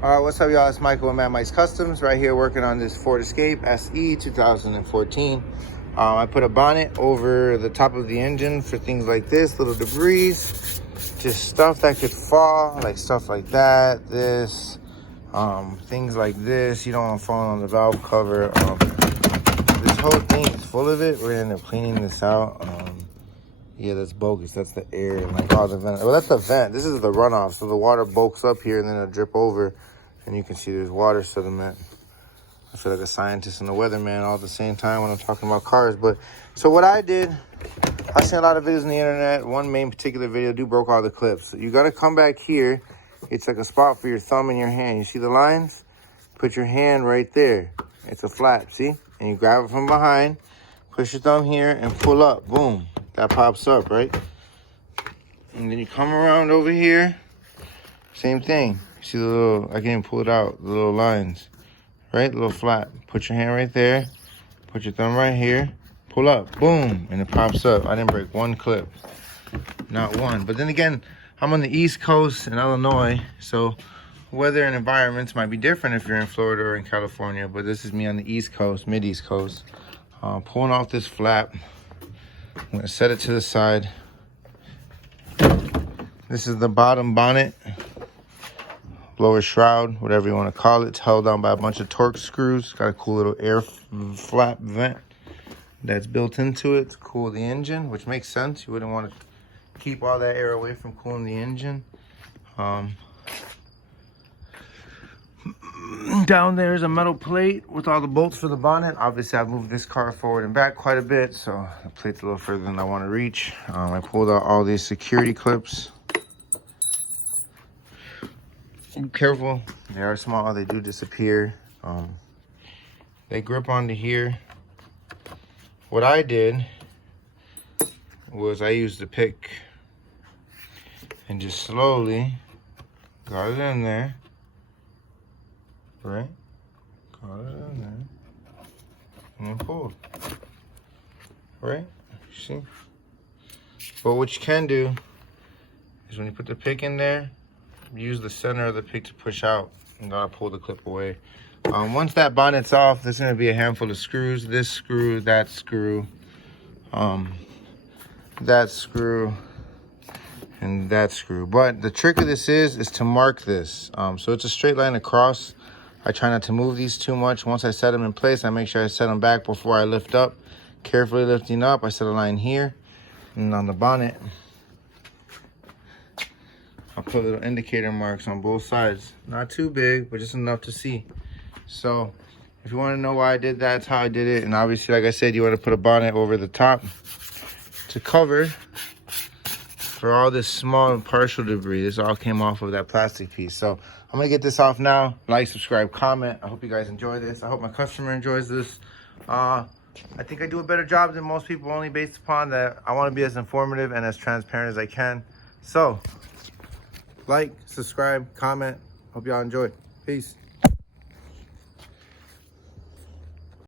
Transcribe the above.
All right, what's up, y'all? It's Michael with Mad Mike's Customs right here working on this Ford Escape SE 2014. I put a bonnet over the top of the engine for things like this, little debris, just stuff that could fall, like stuff like that, this, things like this. You don't want to fall on the valve cover. This whole thing is full of it. We're gonna end up cleaning this out. Yeah, that's bogus. That's the air and like all the vent. Well, that's the vent. This is the runoff. So the water bulks up here and then it'll drip over. And you can see there's water sediment. I feel like a scientist and a weatherman all at the same time when I'm talking about cars. But so what I did, I've seen a lot of videos on the internet. One main particular video broke all the clips. You got to come back here. It's like a spot for your thumb and your hand. You see the lines? Put your hand right there. It's a flap, see? And you grab it from behind. Push your thumb here and pull up. Boom. That pops up, right? And then you come around over here. Same thing. See the little, I can't even pull it out, the little lines, right? The little flap. Put your hand right there. Put your thumb right here. Pull up. Boom. And it pops up. I didn't break one clip. Not one. But then again, I'm on the East Coast in Illinois, so weather and environments might be different if you're in Florida or in California, but this is me on the East Coast, mid-East Coast. Pulling off this flap. I'm going to set it to the side. This is the bottom bonnet, lower shroud, whatever you want to call it. It's held down by a bunch of Torx screws. Got a cool little air flap vent that's built into it to cool the engine, which makes sense. You wouldn't want to keep all that air away from cooling the engine. Down there is a metal plate with all the bolts for the bonnet. Obviously, I've moved this car forward and back quite a bit, so the plate's a little further than I want to reach. I pulled out all these security clips. Careful, they are small, they do disappear. They grip onto here. What I did was I used the pick and just slowly got it in there. Right? Got it in there. And then pulled. Right? See? But what you can do is when you put the pick in there, use the center of the pick to push out and gotta pull the clip away. Once that bonnet's off, there's gonna be a handful of screws. This screw, that screw, that screw, and that screw. But the trick of this is to mark this. So it's a straight line across. I try not to move these too much. Once I set them in place, I make sure I set them back before I lift up. Carefully lifting up, I set a line here. And on the bonnet, I'll put little indicator marks on both sides. Not too big, but just enough to see. So if you want to know why I did that, that's how I did it. And obviously, like I said, you want to put a bonnet over the top to cover for all this small and partial debris. This all came off of that plastic piece. So I'm gonna get this off now. Like, subscribe, comment. I hope you guys enjoy this. I hope my customer enjoys this. I think I do a better job than most people, only based upon that I want to be as informative and as transparent as I can. So like, subscribe, comment. Hope y'all enjoy. Peace.